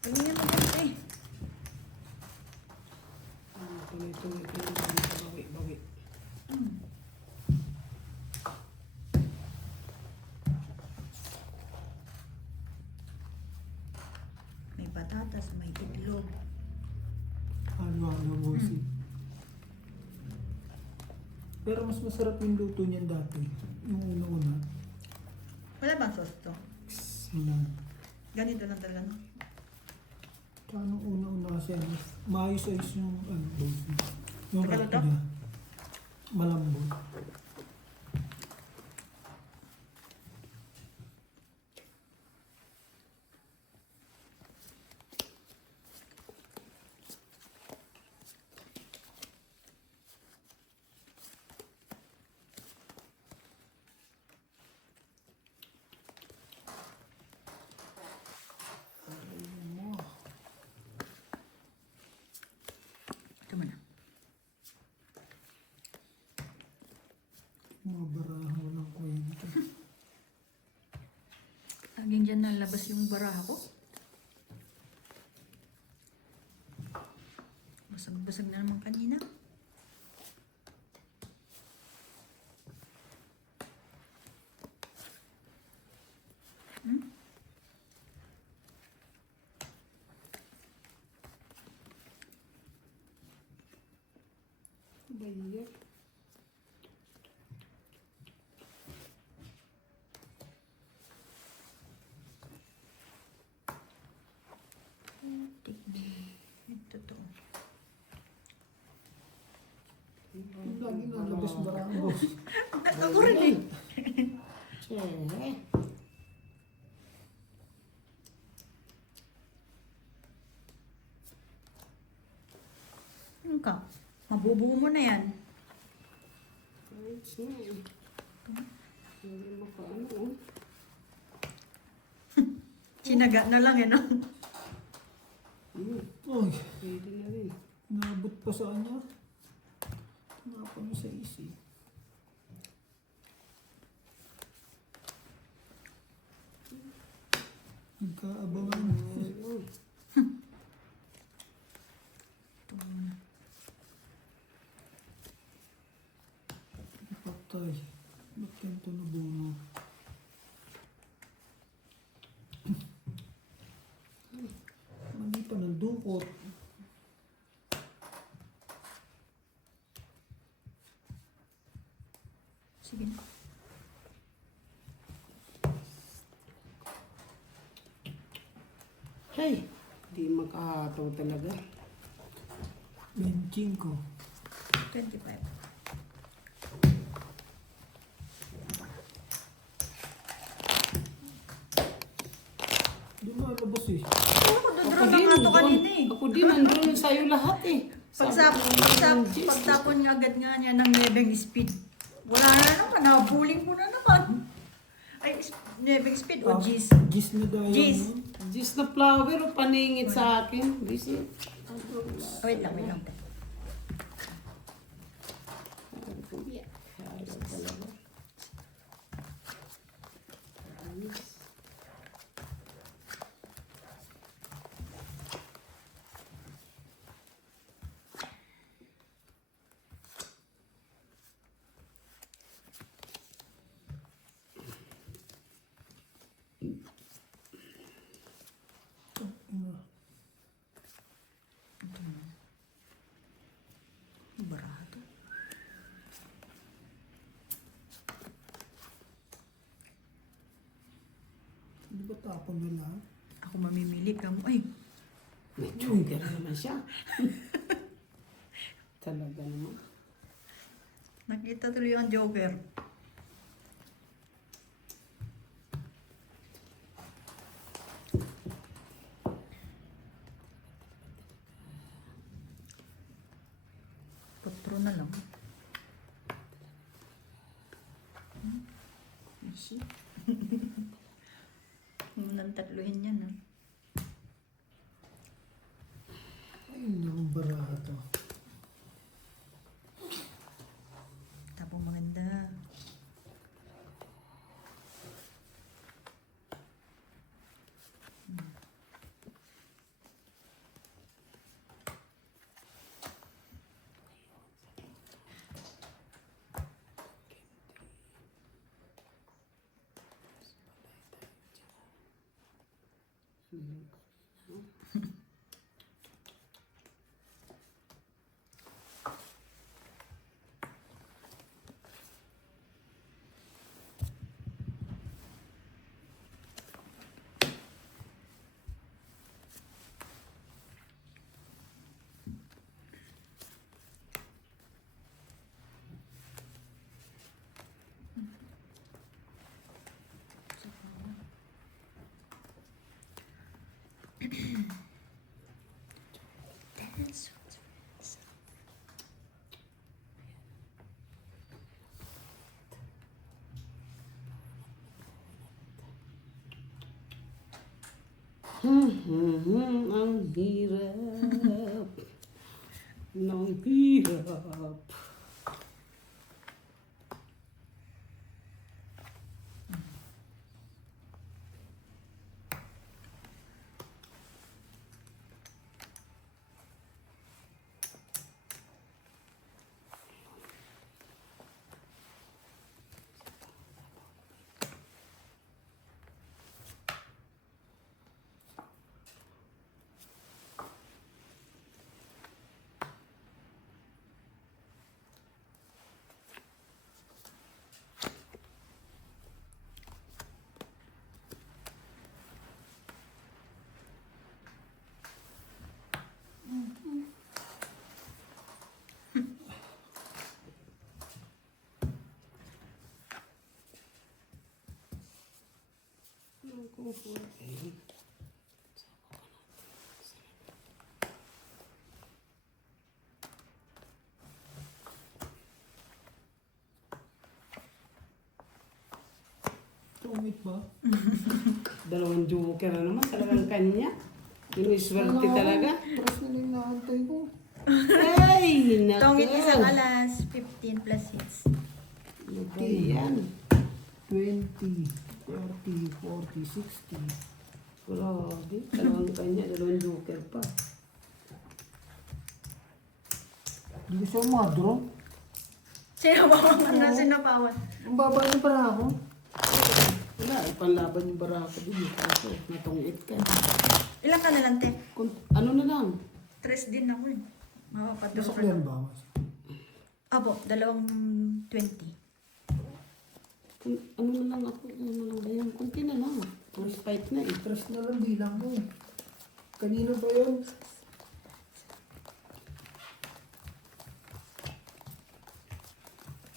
Palingan mo dyan eh. Tuloy-tuloy. Bawi. May patatas, may itlog. Halo-halo bossy. Pero mas masarap yung luto niyan dati. Yung una-una. Wala bang sauce to? Wala. Ganito lang talaga, no? Paano una-una kasi maayos-ayos yung bossy. Yung Magkano wrap to? niya. Malambot. Ito mo na. Mga barahan walang kwenta. Laging dyan nalabas yung baraha ko. Basag-basag na naman kanina. Bayak. Ito to. Lagi nalabas barahan boss. Ako rin eh. Ano ka? Mabubuo mo na yan. Sinaga na lang eh, no? Ay, nabot pa sa kanya. Tinapon mo sa isi. Nagkaabangan. Patay. Ba't ganito nabuno? Mali pa ng dukot. Sige na. Hey, di makahataw talaga. Benching ko. 25. Di malabas eh. Ako, dodro na nga to kanina eh. Ako din, nandun sa'yo lahat eh. Pagtapon nga agad nga niya ng nebeng speed. Wala na naman, nabuling ko na naman. Ay, nebeng speed o G's? Gis na dahil. Gis. Just na flower o paningit sa akin. This is... Wait lang, wait lang. Barato. Di ba tapon na lahat? Ako mamimili ka mo. Ay, May joker naman siya. Talaga naman. nakita tuloy ang Joker. Patro na lang. Easy. Unang tatluhin yan, ha? Ay, nakong baraha to. Tapong maganda. Ang hirap. Ang hirap. Tumit ba? Dalawang joker na naman talagang kanya. Inuiswerte talaga. Tres na lang naantay ko. Ay, Tongit isang nako. alas, 15 plus hits. Ano ba yan? 20, 30, 40, 60. Grabe. Dalawang kanya, dalawang joker pa. Hindi ko siya umadro. Sinabawan na sinabawan. Ang baba niya para ako. Wala, ipanlaban yung barako din. Kaso, natungit ka. Ilang ka na lang, te? Ano na lang? 3 din ako eh. Mapapadro Masok ka na na. yan ba? Abo, 220. Ano na lang ako? Ano na lang ba yan? Kunti na lang. Full fight na eh. Tres na lang bilang ko. Kanina ba yun?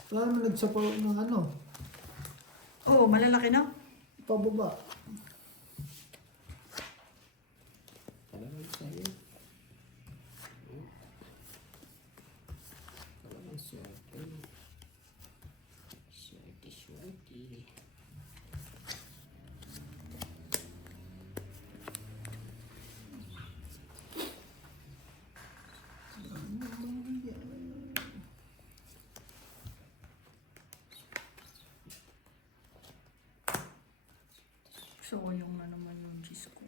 Wala naman nagsapaw ng ano, Oo, malalaki na. pababa. Talagang sa'yo. Talagang swerte. Swerte, swerte. So, yung ano naman yung Diyos ko.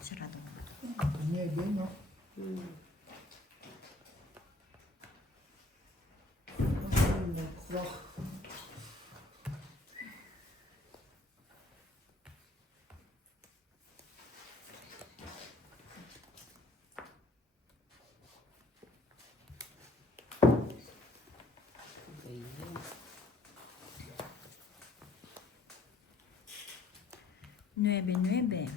Sarado na. Kanya again, no? Rock. Ayan. 9-9.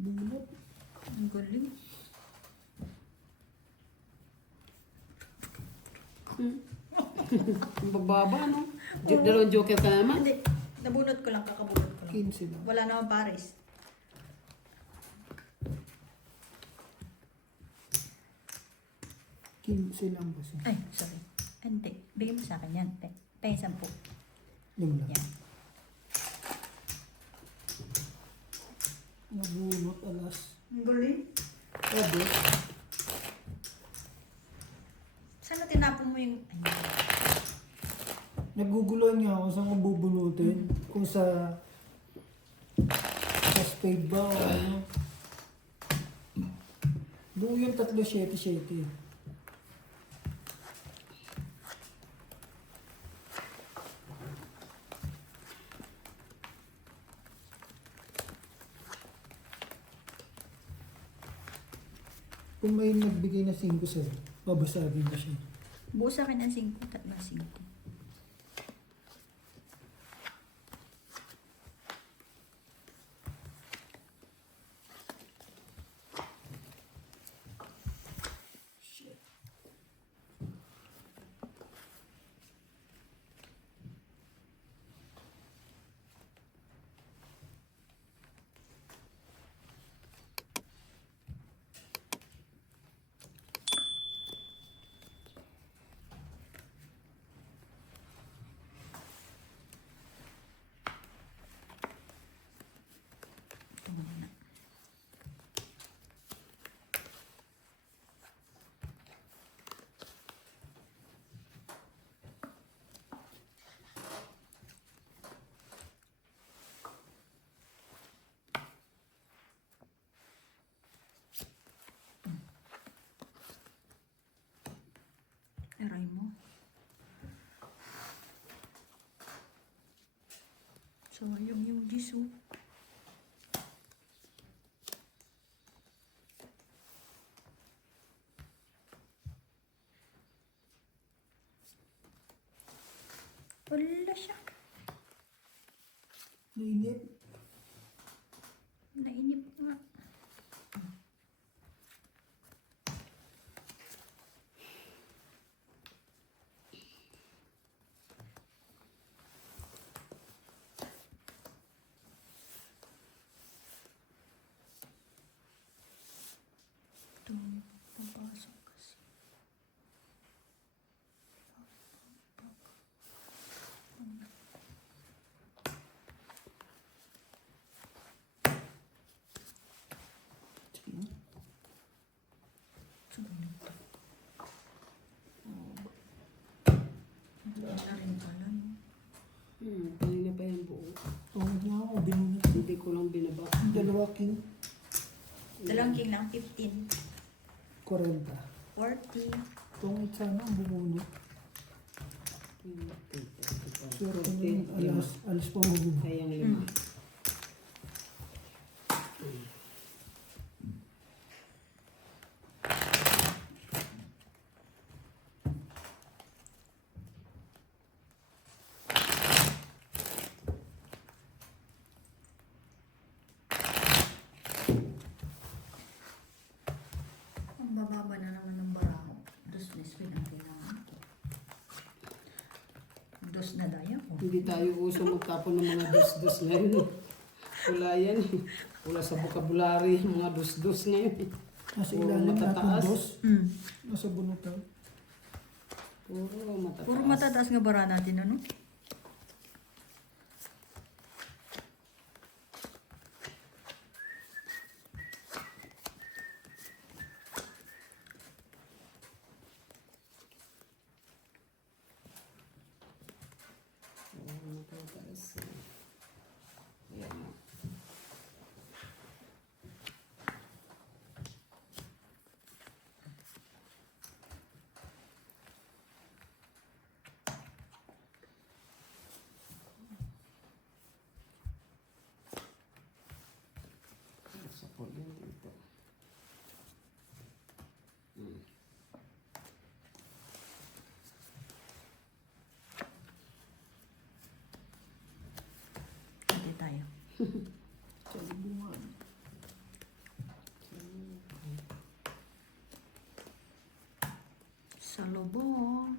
Bulat. Ang galing. Ang bababa, no? Dalawang joker ka naman. Hindi, nabunot ko lang, kakabunot ko lang. 15 lang. Wala naman pares. Lang ba siya? Ay, sorry. Hindi, bigay mo sa akin yan. Tayo 10. Yung lang. Yan. Nabunot alas. Ang galing. Ebe. Sana tinapon mo yung... Ay, Naguguluhan nga ako saan ko bubunutin. Kung sa spade ba o ano. Buo yung 3-7-7. Kung may nagbigay na 5 sa'yo, babasagin mo siya. buo sa akin ng 5, 3, 5. Ito muna. Aray mo. Sayang yung diso. Wala siya. Nainip. Nainip nga. Ito, papasok kasi. Sumunod to. Wala na rin pala, no? Kanina pa yung buo. Tawag nga ako, binunot. Hindi ko lang binaba. Dalawa king, Dalawang king lang, 15. 40. 40. Tungit sana ang bubunot. Pero Forty, kung alas pa mabunot. Sayang 5. Ang bababa na naman ng barako. Dos na swing ang kailangan ko. Dos na daya ko. Hindi tayo uso magtapon ng mga dos-dos ngayon. Wala yan. Wala sa vocabulary yung mga dos-dos ngayon. Nasa Puro ilalim natin matataas. dos. Mm. Nasa bunutan. Puro matataas. Puro matataas nga bara natin, ano? Puro matataas. Ayan na. Sa pulyo dito. Hindi tayo. Sa libungan. Sa lubong.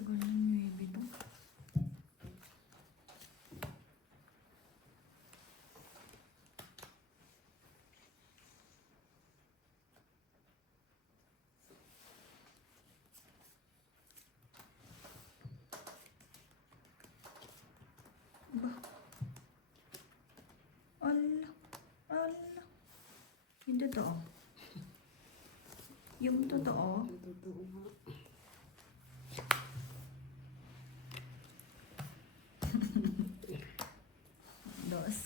Tagal na 9 to. Ala, ala. Yung totoo. Yung totoo. Ang totoo nga. Dos.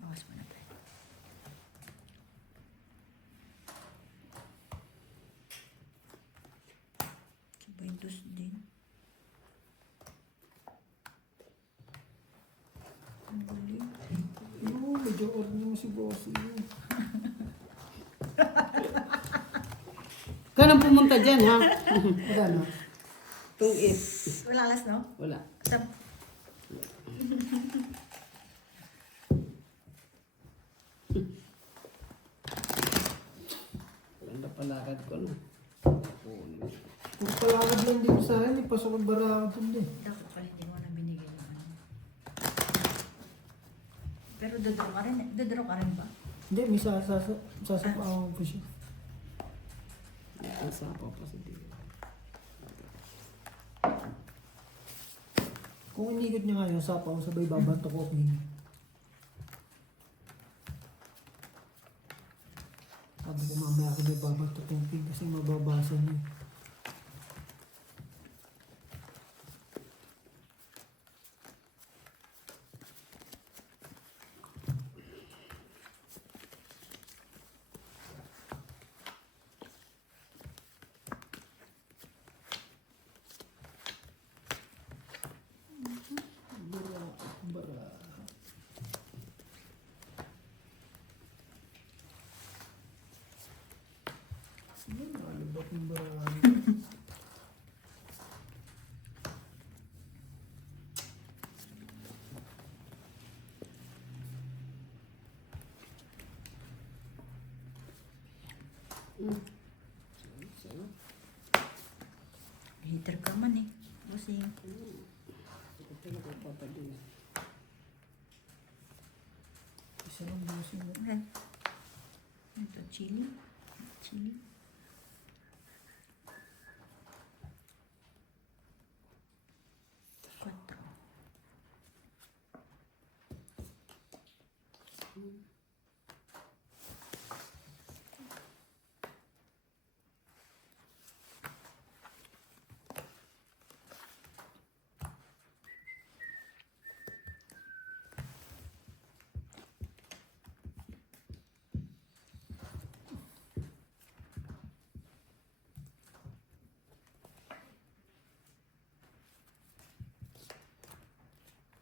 Bawas mo na tayo. Sabay dos din. Ang galing. Oo, medyo odd naman si bossing. Ikaw nang pumunta dyan, ha? Wala na. Itong it. Wala alas, no? Wala. Sa Wala palakad ko na. Kung palakad lang din sa akin, ipasok ang barakod din. dapat pala hindi mo na binigay ng ano. Pero dodro ka rin, dodro ka rin ba? Hindi, may sasapawan ko siya. Ang sapaw pa sa dito. Kung inikot niya nga yung sapaw, sabay babato ko king. Sabi ko mamaya ako may babato kong king kasi mababasa niya. Bara. Nalibak ng bara. Hater ka man eh. Kasi Isa lang bossing. okay. Ito, chili. Chili. Quatro.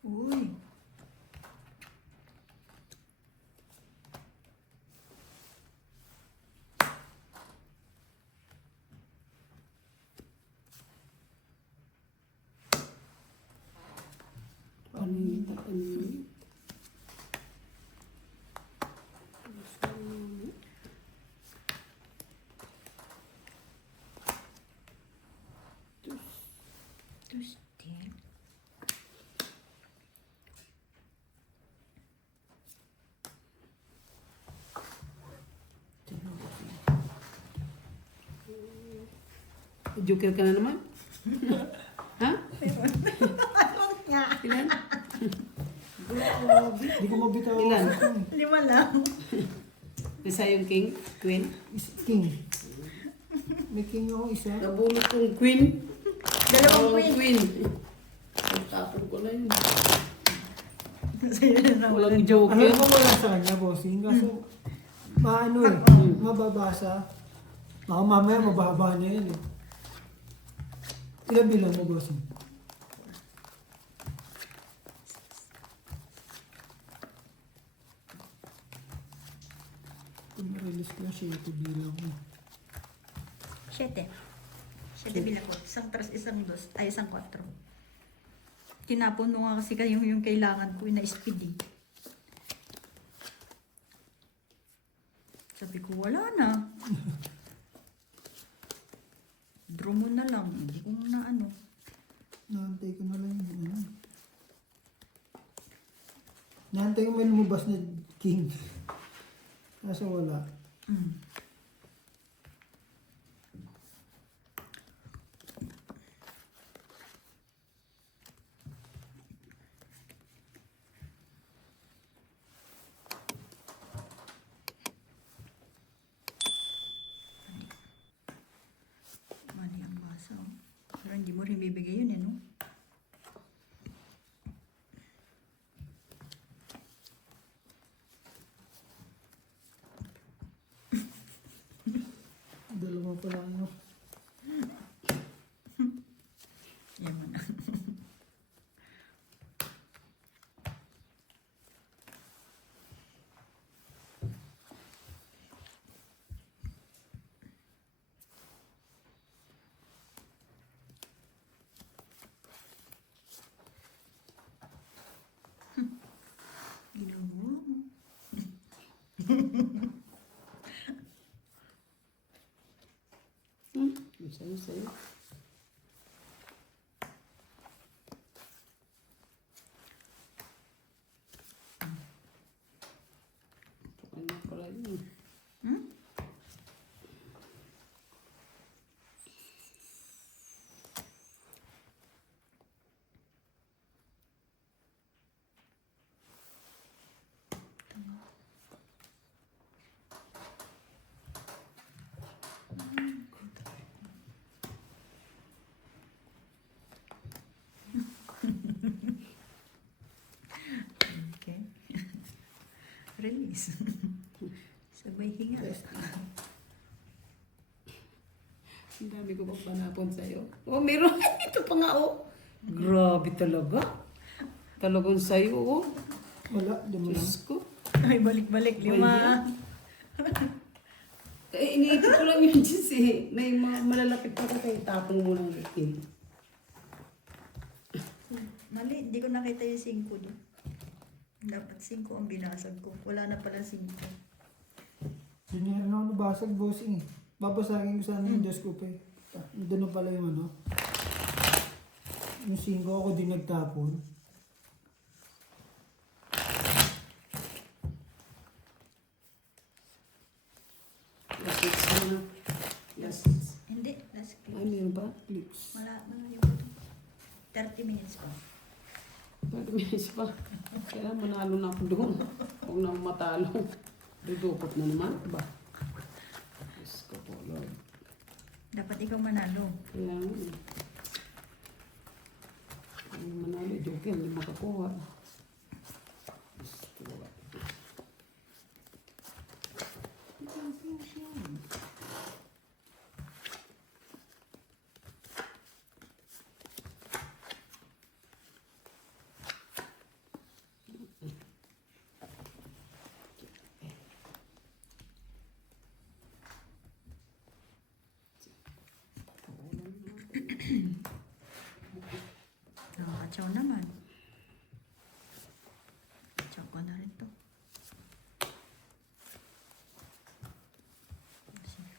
Uy. Panita ka niyo. Dos din. Joker ka na naman? Ha? Nga. Ilan? Hindi ko mabitaw. Ilan? 5 lang. Isa yung king? Queen? King. May king ako isa. Nabulot kong queen. Dalawang Dalawang queen. Tapon ko na yun. Sa'yo na naman. Walang Ano joker. ko wala sa kanya, bossing? Kaso, maano eh, mababasa. Ako mamaya mababa na yan eh. Ilan bilang mo, bossing? Kung na-release ko na siya, ito bilang ko. 7. 7 bilang ko. Isang 3, isang 2, ay isang 4. Tinapon mo nga kasi kayo yung kailangan ko na speed eh. Sabi ko, wala na. Draw mo na lang. Hindi ko na ano. Naantay ko na lang yun. Ano. Naantay ko may lumabas na king. Kaso wala. Mm. Mali ang basa. Oh. Pero hindi mo rin bibigay yun eh, no? Dalawa pa lang yun. Yan mo na. Ginagawa mo. Sa'yo. Ano pala yun? Hmm? Okay. Release. Sabay hinga. Ang dami ko pang panapon sa'yo. Oh, meron. Ito pa nga, oh. Grabe talaga. Talagang sa'yo, oh. Wala, di mo lang. Diyos ko. Ay, balik-balik. Lima. Eh, iniipit ko lang yun, Diyos, eh. Na yung mga malalapit pa kasi tapong mo lang itin. Mali, hindi ko nakita yung 5 doon. Dapat 5 ang binasag ko. Wala na pala 5. Yun yung ako nabasag, bossing eh. Babasagin ko sana yung Diyos ko pa eh. Doon na pala yung ano. Yung 5 ako din nagtapon. Last week's na. Last week's. Hindi, last Ay, clip. meron ba? Clicks. Malayo ko to. 30 minutes pa. 30 minutes pa. Kaya manalo na ako doon. Huwag na matalo. Dudukot na naman. Ba? Diyos ko po, Lord. Dapat ikaw manalo. Kaya nga eh. Ang manalo, joke hindi makakuha. Diyos ko, Lord. Nakakatsaw naman. Katsaw ko na rin to. Sige.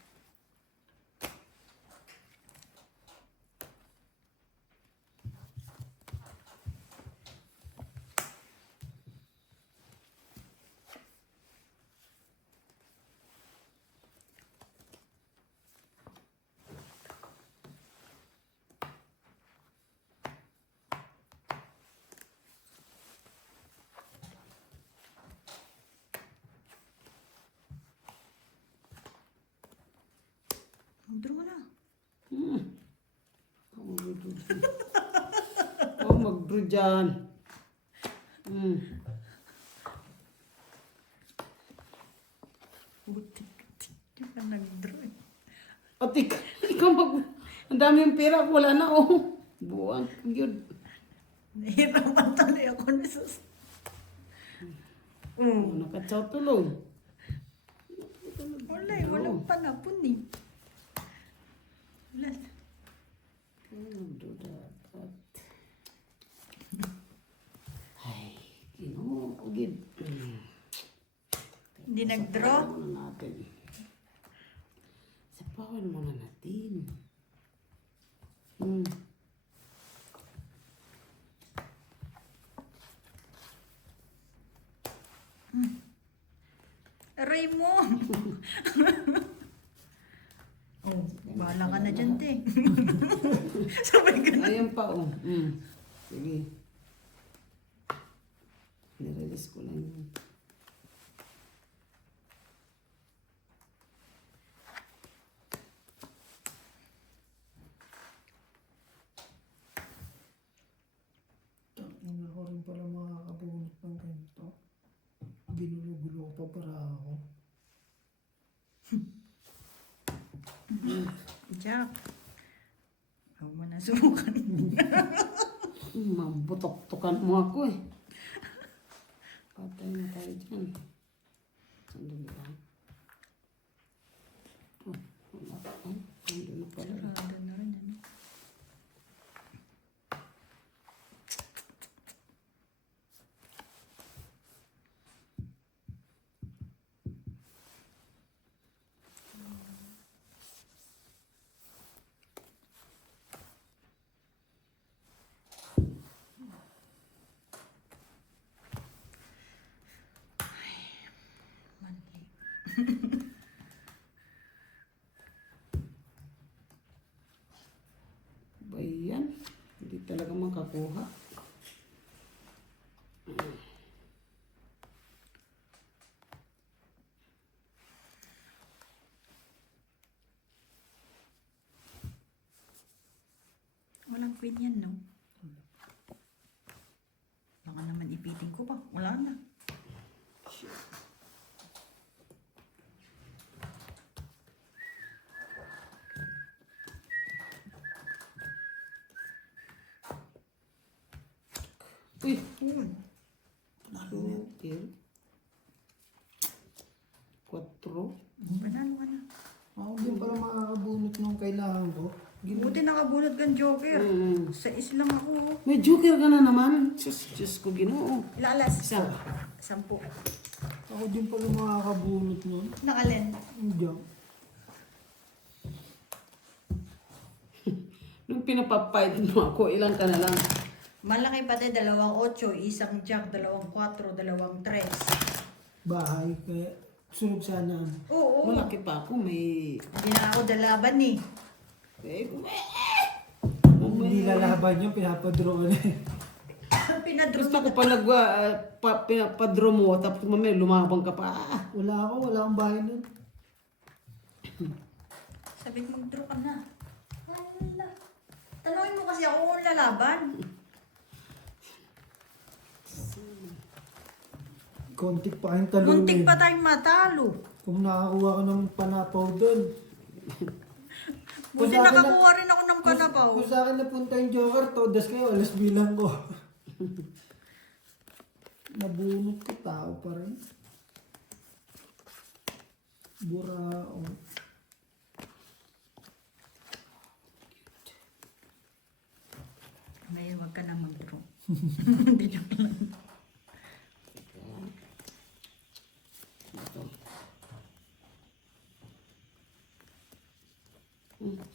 Draw na. Oh, mag-draw dyan. Buti. Hindi ka nag-draw eh. At ikaw ang dami yung pera, wala na, oh. Buwang, yun. Nahirapan tuloy ako na sus. Oh, nakatsaw tuloy. Wala eh, walang panapon eh. Wala. Do that. Ay, ginoo, gid. Hindi nag-draw? Ano natin. Tawan muna natin. Hmm. Aray mo! Oh, bahala ka na dyan, te. Sabay ka na. Ayan pa, oh. Sige. Nirelease ko lang yun. Tangina ko rin pala makakabunot ng ganito. Ginulo-gulo ko pa para ako. Jack. Huwag mo na subukan. Mabutok-tukan mo ako eh. Patay na tayo dyan. Sandali lang. Oh, wala pa. Nandun na pala. Sarado na rin, ano? Manli. Ba yan? Hindi talaga makakuha. Walang queen yan, no? Baka naman ipitin ko pa. Wala na. Uy! Panalo na yan. 4. Panalo ka na. Ako din pala makakabunot nung kailangan ko. Buti nakabunot kang joker. Mm. Sa islang ako. May joker ka na naman. Diyos ko, Ginoo. Ilalas. Isa. 10. Ako din pala makakabunot nun. Nakalen. Hindi. Nung pinapapayad mo ako, ilang ka na lang. Malaki pati 2-8, isang jack, 2-4, 2-3. Bahay. Kaya sunog sana. Oo. Malaki pa ako, may... Hindi na ako dalaban eh. Hindi lalaban yun, pinapadraw na eh. Pinadrop Gusto ko pa pinapadraw mo, tapos mamaya lumabang ka pa. Wala akong bahay nun. Sabi ko mag-draw ka na. Wala. Tanungin mo kasi ako kung lalaban. Kontik pa kayong talo Muntik eh. pa tayong matalo. Kung nakakuha ko ng panapaw doon. Buti Kung sa akin nakakuha rin ako ng kanabaw. Kung sa akin napunta yung joker, todas kayo, alas bilang ko. Nabunot ko, tao pa rin. Burao. Ngayon, wag ka na mag-draw. Hindi joke lang.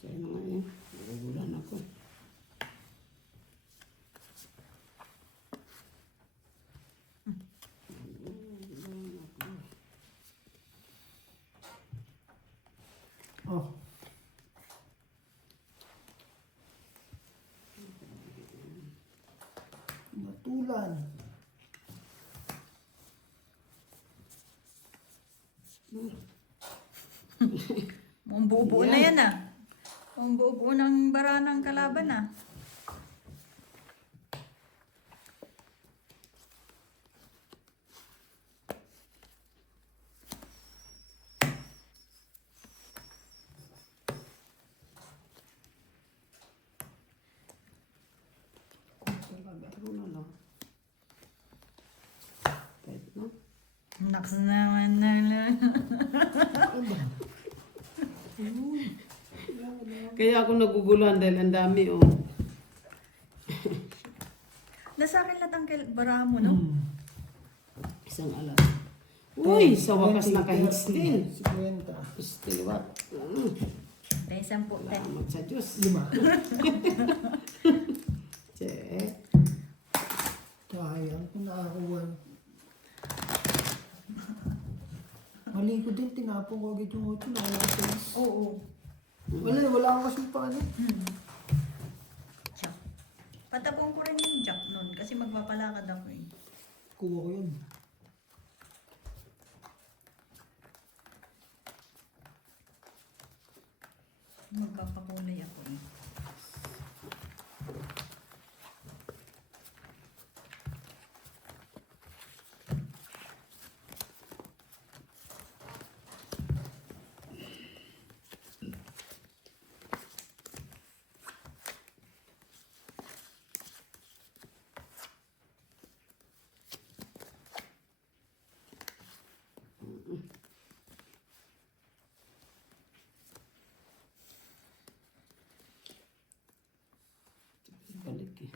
Sa'yo na nga yun. Nagugulan ako. Oh. Natulan. Mukhang buo-buo na yan ah. Mukhang buo-buo ng bara ng kalaban ah. Laro na lang. Kahit na. Naks naman na lang. Kaya ako naguguluhan dahil ang dami, oh. Nasa akin lahat ang bara mo, no? Isang alas. Uy, sa wakas 20, nakahits 30, din. 50. Still what? Tayo 10 tayo. Salamat sa Diyos. 5. Check. Sayang kung nakakuha. Mali ko din, tinapon ko agad yung 8, nakakuha ko 6. Oo. Wala akong kasi pa ano. Jack. Patapon ko rin yung jack nun kasi magpapalakad ako eh. Kuha ko yun. Magpapakulay ako eh. Balik eh.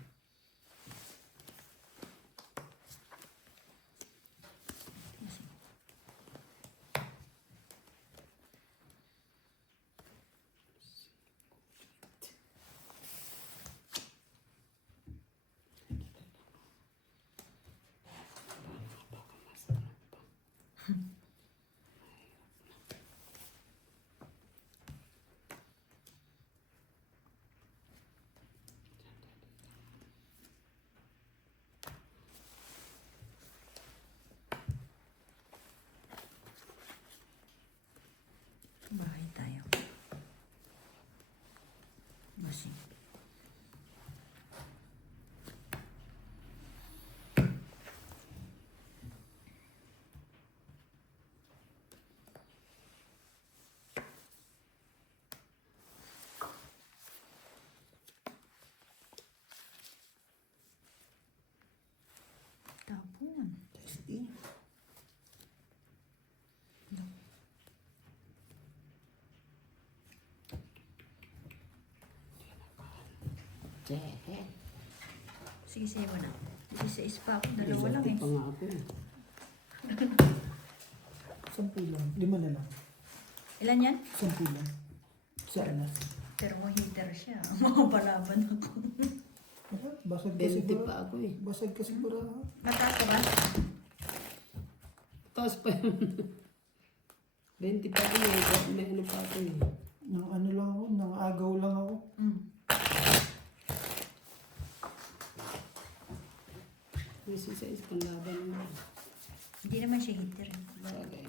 Bahay tayo. Masing. Tapon. Testing. Check. Sige, sige mo na. Isa pa ako. Dalawa May lang bati eh. pa nga ako eh. 10 lang. 5 na lang. Ilan yan? 10 lang. Sa alas. Thermoheater siya. Mapapalaban ako. Basag kasi 20 pura. pa ako eh. Basag kasi pura. Mataas ka ba? Tapos pa yun. 20 pa ako may ano pa ako eh. Nang ano lang ako, nang agaw lang ako. Mm. May sisais panlaban naman. Hindi naman siya heater. eh. Bagay.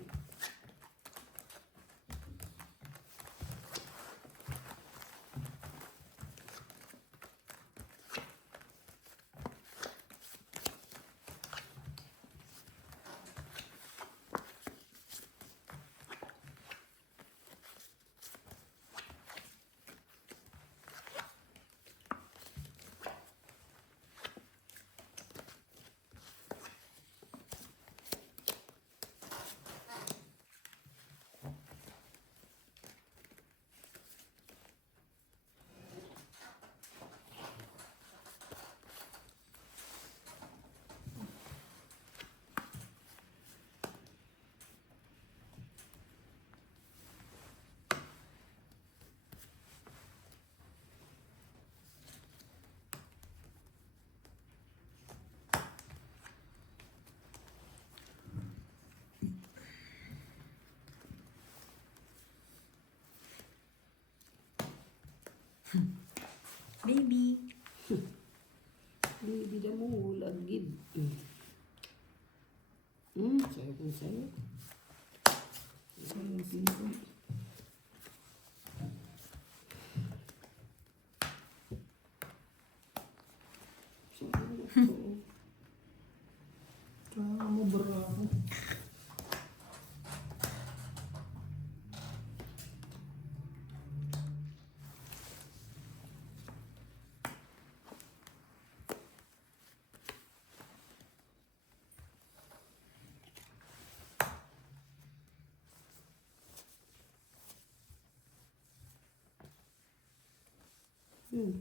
Baby. Baby na mo, lagid. Sayo kong sayo. Sayo sino. Tsaka mo bara ako.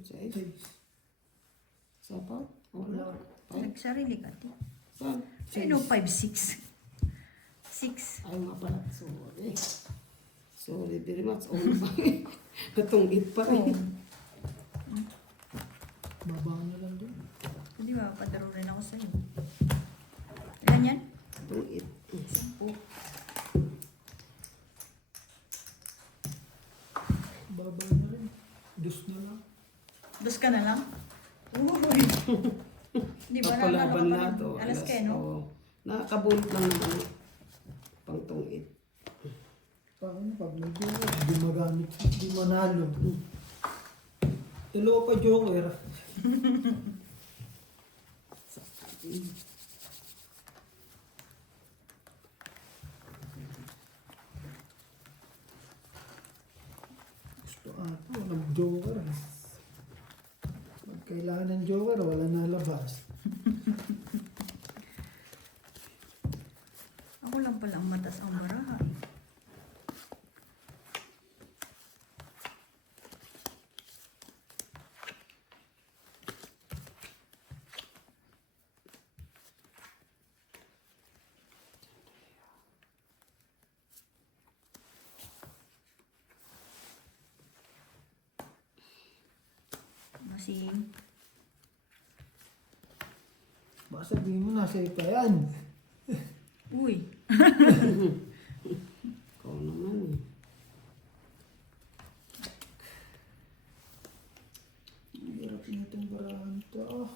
Sayo. 6. Sapat? Wala. Nagsarili ka, ti. Saan? Sino 5, 6? 6. Ayaw nga pala. Sorry. Sorry very much. Oh, natungit pa rin. Baba na lang doon. Hindi ba, padaro rin ako sa'yo. Ilan yan? Tungit. 10. Baba na rin. Dus na lang. Dos ka na lang? Uy! Di ba Papalaban na naman to. alas kayo, no? Oo. Nakakabunot lang naman. Pang tungit. Paano pag medyo hindi magamit, hindi manalo. Dalawa pa joker. Gusto ata, walang joker. Pag kailangan ng joker, wala nalabas. Ako lang pala ang matas ang baraha. Masing. Baka sabihin mo nasa ipa yan. Uy! Ikaw naman eh. Ang hirap na itong barahan to.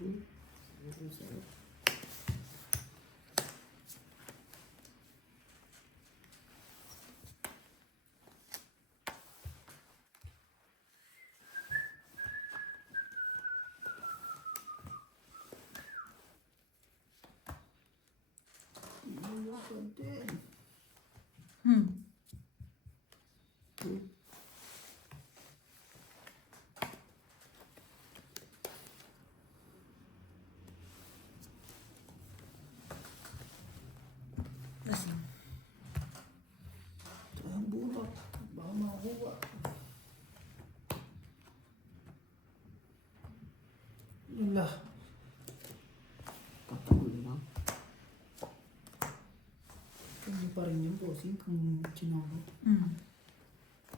Ang sarap. Ano pa din? Hmm. Masing. Ito ang bunot. Baka makakuha. Wala. Kataon lang. Hindi pa rin yung posing kung chinobo. Hmm.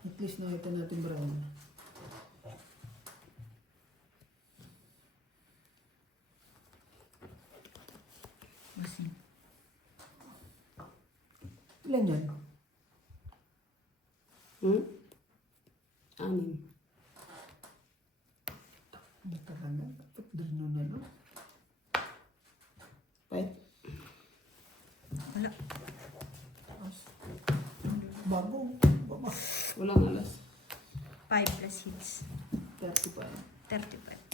At least nakita natin brown. Masing. Ilan yan? Anim. Nataka na. Dapat doon na lang. 5. Wala. Bago. Baba. Walang alas. 5 plus 6. 35. 35.